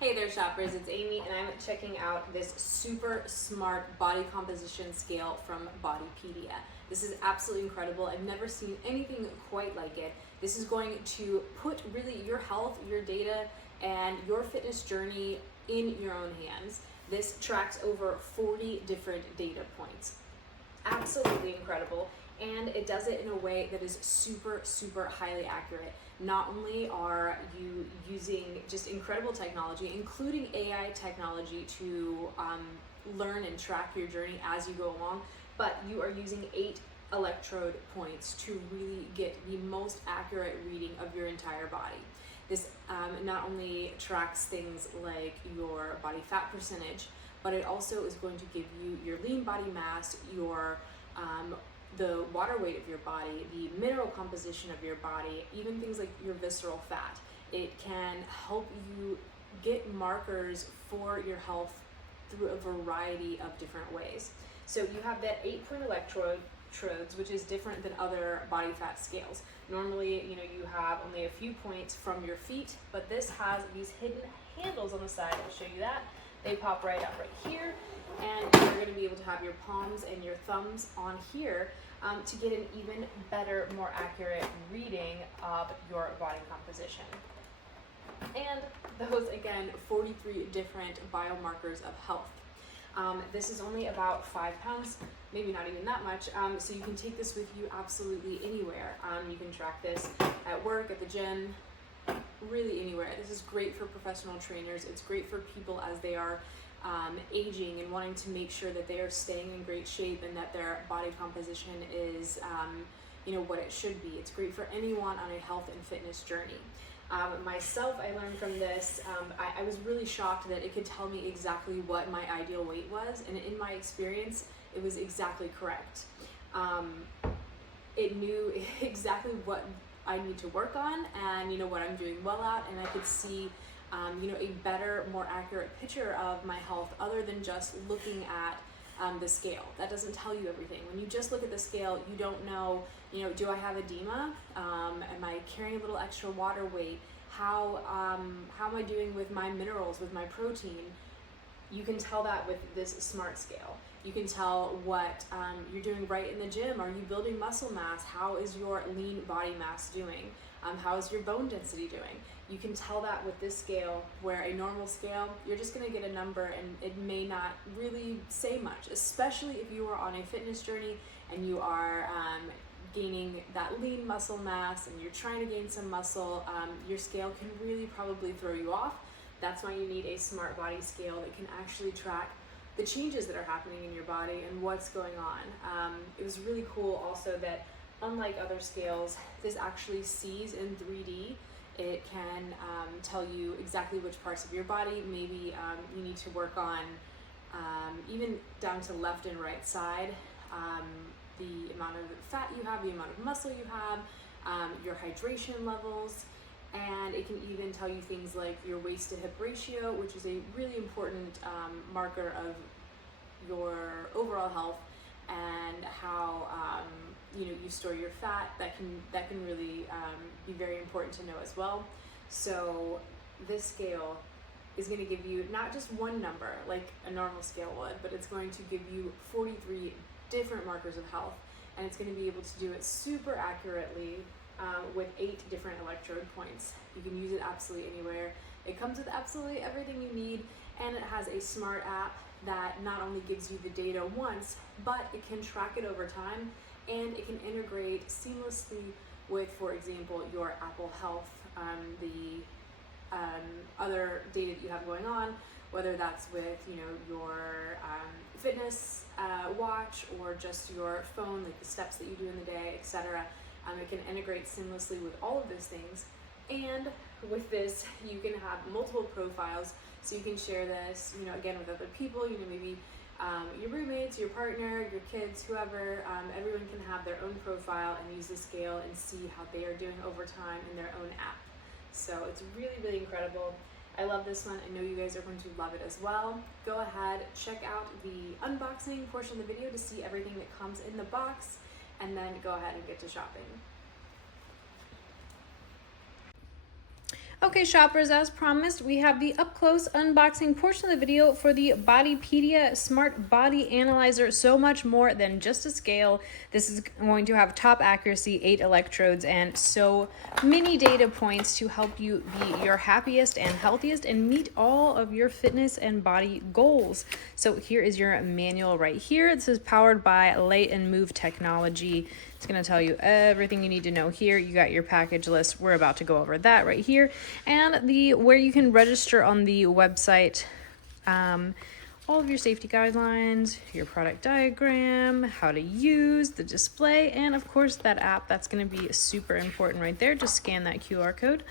Hey there shoppers, it's Amy and I'm checking out this super smart body composition scale from BodyPedia. This is absolutely incredible. I've never seen anything quite like it. This is going to put really your health, your data, and your fitness journey in your own hands. This tracks over 40 different data points. Absolutely incredible, and it does it in a way that is super highly accurate. Not only are you using just incredible technology, including AI technology to learn and track your journey as you go along, but you are using 8 electrode points to really get the most accurate reading of your entire body. This not only tracks things like your body fat percentage, but it also is going to give you your lean body mass, your the water weight of your body, the mineral composition of your body, even things like your visceral fat. It can help you get markers for your health through a variety of different ways. So you have that 8-point electrodes, which is different than other body fat scales. Normally, you have only a few points from your feet, but this has these hidden handles on the side. I'll show you that. They pop right up right here, and you're going to be able to have your palms and your thumbs on here to get an even better, more accurate reading of your body composition. And those, again, 43 different biomarkers of health. This is only about 5 pounds, maybe not even that much, so you can take this with you absolutely anywhere. You can track this at work, at the gym, really anywhere. This is great for professional trainers. It's great for people as they are aging and wanting to make sure that they are staying in great shape and that their body composition is what it should be. It's great for anyone on a health and fitness journey. Myself, I learned from this, I was really shocked that it could tell me exactly what my ideal weight was, and in my experience, it was exactly correct. It knew exactly what I need to work on and what I'm doing well at, and I could see a better, more accurate picture of my health other than just looking at the scale. That doesn't tell you everything. When you just look at the scale, you don't know, do I have edema? Am I carrying a little extra water weight? How am I doing with my minerals, with my protein? You can tell that with this smart scale. You can tell what you're doing right in the gym. Are you building muscle mass? How is your lean body mass doing? How is your bone density doing? You can tell that with this scale, where a normal scale, you're just gonna get a number and it may not really say much, especially if you are on a fitness journey and you are gaining that lean muscle mass and you're trying to gain some muscle. Your scale can really probably throw you off. That's why you need a smart body scale that can actually track the changes that are happening in your body and what's going on. It was really cool also that, unlike other scales, this actually sees in 3D. It can tell you exactly which parts of your body maybe you need to work on, even down to left and right side, the amount of fat you have, the amount of muscle you have, your hydration levels, and it can even tell you things like your waist to hip ratio, which is a really important marker of your overall health, and how you store your fat. That can really be very important to know as well. So this scale is going to give you not just one number like a normal scale would, but it's going to give you 43 different markers of health, and it's going to be able to do it super accurately with 8 different electrode points. You can use it absolutely anywhere. It comes with absolutely everything you need, and it has a smart app that not only gives you the data once, but it can track it over time, and it can integrate seamlessly with, for example, your Apple Health, the other data that you have going on, whether that's with your fitness watch or just your phone, like the steps that you do in the day, etc. It can integrate seamlessly with all of those things, and with this you can have multiple profiles, so you can share this again with other people, maybe your roommates, your partner, your kids, whoever. Everyone can have their own profile and use the scale and see how they are doing over time in their own app. So it's really incredible. I love this one. I know you guys are going to love it as well. Go ahead, check out the unboxing portion of the video to see everything that comes in the box, and then go ahead and get to shopping. Okay, shoppers, as promised, we have the up-close unboxing portion of the video for the BodyPedia Smart Body Analyzer. So much more than just a scale. This is going to have top accuracy, 8 electrodes, and so many data points to help you be your happiest and healthiest and meet all of your fitness and body goals. So here is your manual right here. This is powered by Light and Move technology. It's going to tell you everything you need to know here. You got your package list. We're about to go over that right here. And the where you can register on the website, all of your safety guidelines, your product diagram, how to use the display, and of course that app. That's going to be super important right there. Just scan that QR code.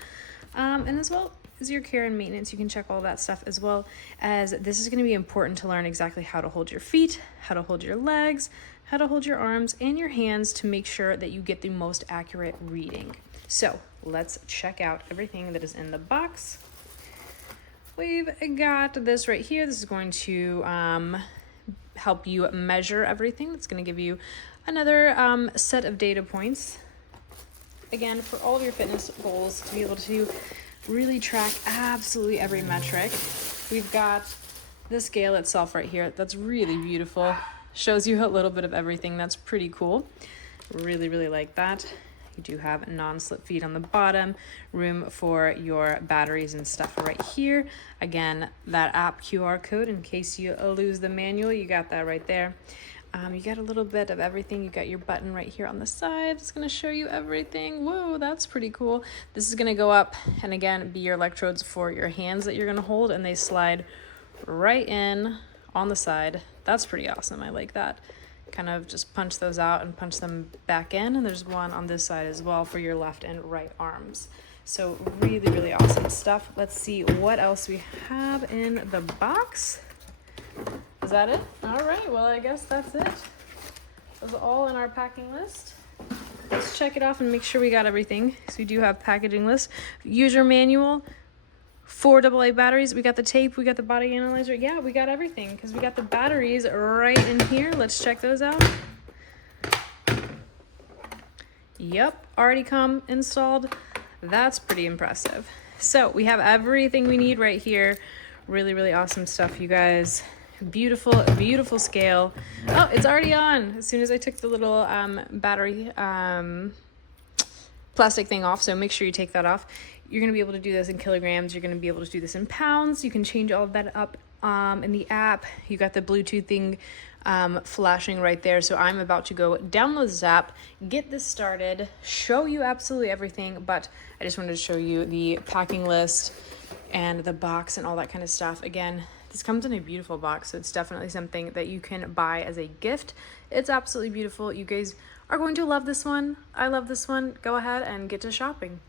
And as well as your care and maintenance, you can check all that stuff, as well as this is going to be important to learn exactly how to hold your feet, how to hold your legs, how to hold your arms and your hands to make sure that you get the most accurate reading. So let's check out everything that is in the box. We've got this right here. This is going to help you measure everything. It's going to give you another set of data points. Again, for all of your fitness goals, to be able to really track absolutely every metric. We've got the scale itself right here. That's really beautiful. Shows you a little bit of everything. That's pretty cool. Really, really like that. You do have non-slip feet on the bottom, room for your batteries and stuff right here. Again, that app QR code in case you lose the manual, you got that right there. You got a little bit of everything. You got your button right here on the side. It's going to show you everything. Whoa, that's pretty cool. This is going to go up and again be your electrodes for your hands that you're going to hold, and they slide right in on the side. That's pretty awesome. I like that. Kind of just punch those out and punch them back in, and there's one on this side as well for your left and right arms. So really, really awesome stuff. Let's see what else we have in the box. Is that it? All right, well, I guess that's it. That's all in our packing list. Let's check it off and make sure we got everything. So we do have packaging list, user manual, 4 AA batteries. We got the tape, we got the body analyzer. Yeah, we got everything because we got the batteries right in here. Let's check those out. Yep, already come installed. That's pretty impressive. So we have everything we need right here. Really, really awesome stuff, you guys. Beautiful, beautiful scale. Oh, it's already on as soon as I took the little battery plastic thing off. So make sure you take that off. You're going to be able to do this in kilograms. You're going to be able to do this in pounds. You can change all of that up in the app. You got the Bluetooth thing flashing right there. So I'm about to go download this app, get this started, show you absolutely everything. But I just wanted to show you the packing list and the box and all that kind of stuff. Again, this comes in a beautiful box, so it's definitely something that you can buy as a gift. It's absolutely beautiful. You guys are going to love this one. I love this one. Go ahead and get to shopping.